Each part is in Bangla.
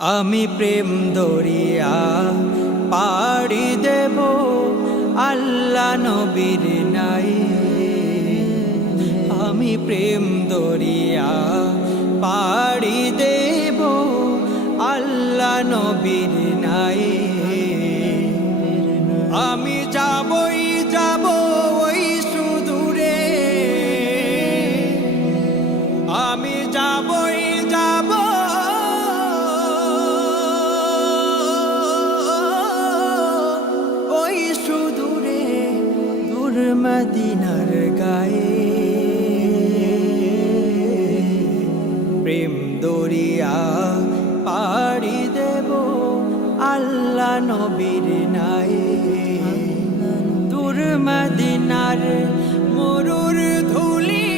আমি প্রেম দরিয়া পাড়ি দেব আল্লাহ নবীর নাই। আমি প্রেম দরিয়া পাড়ি দেব আল্লাহ নবীর নাই। আমি যাবই যাব ওই সুদূরে, আমি যাবই যাব ওই সুদূরে, দূর মদিনার গায়ে। প্রেম দরিয়া পাড়ি দেব আল্লাহ নবীর নাই। দূর মদিনার মরুর ধুলি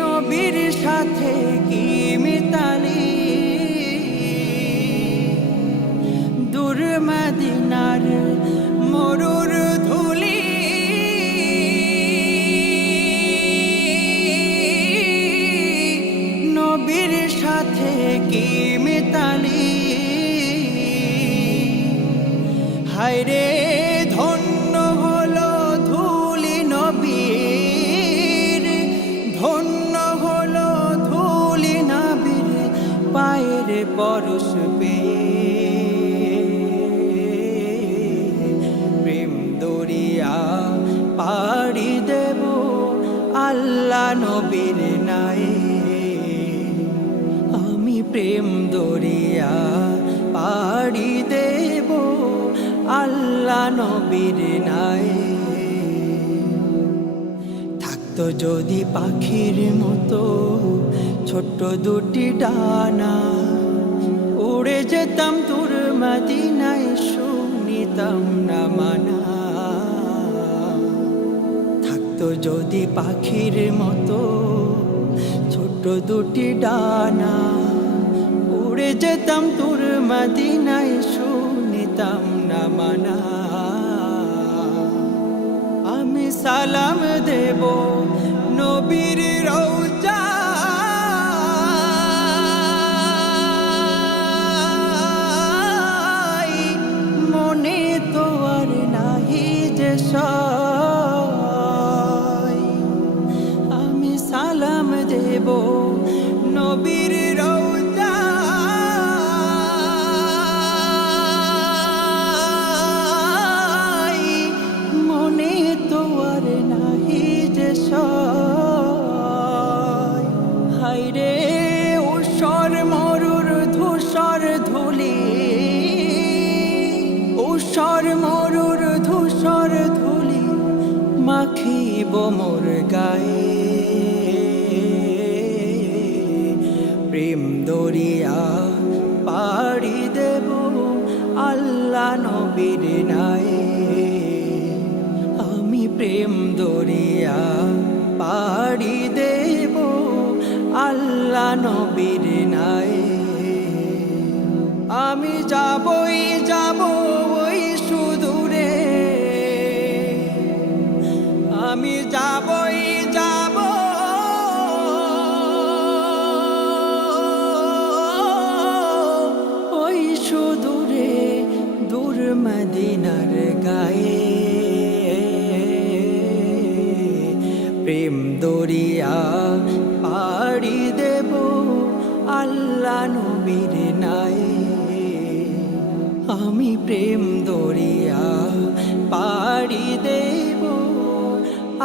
নবীর সাথে কি মিতালি। দূর মদিনার মরুর ধুলি নবীর সাথে কি মিতালি। হায়রে ধন্য হলো ধুলি নবীর, ধন্য হলো ধুলি নবীর পায়ের পরশ পেয়ে। প্রেম দরিয়া পাড়ি দেব আল্লাহ নবীর নাই। আমি প্রেম দরিয়া পাড়ি দেব আল্লাহ নবীর নাই। থাকতো যদি পাখির মতো ছোট্ট দুটি ডানা, উড়ে যেতাম তোর মদিনায়, শুনিতাম না মানা। থাকতো যদি পাখির মতো ছোট্ট দুটি ডানা, উড়ে যেতাম তোর মদিনায়, শুনিতাম না মানা। আমি সালাম দেব নবীর রওজা, মনে তো আর নাহি যে সয়। আমি সালাম দেব নবীর রওজা, মনে তো আর নাহি যে সয়। হায়রে ঊষর মরুর ধূসর ধুলি, ঊষর মরুর ধূসর ধুলি মাখিব মোর গায়ে। প্রেম দরিয়া পাড়ি দেব আল্লাহ নবীর নাই। আমি প্রেম দরিয়া পাড়ি দেব আল্লাহ নবীর নাই। আমি যাবই যাব ওই সুদূরে, আমি যাবই যাব ওই সুদূরে, দূর মদিনার গায়ে। প্রেম দরিয়া পাড়ি দেব আল্লাহ নবীর নাই। আমি প্রেম দরিয়া পাড়ি দেব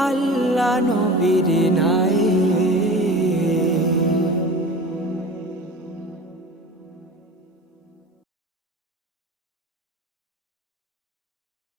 আল্লাহ নবীর নাই।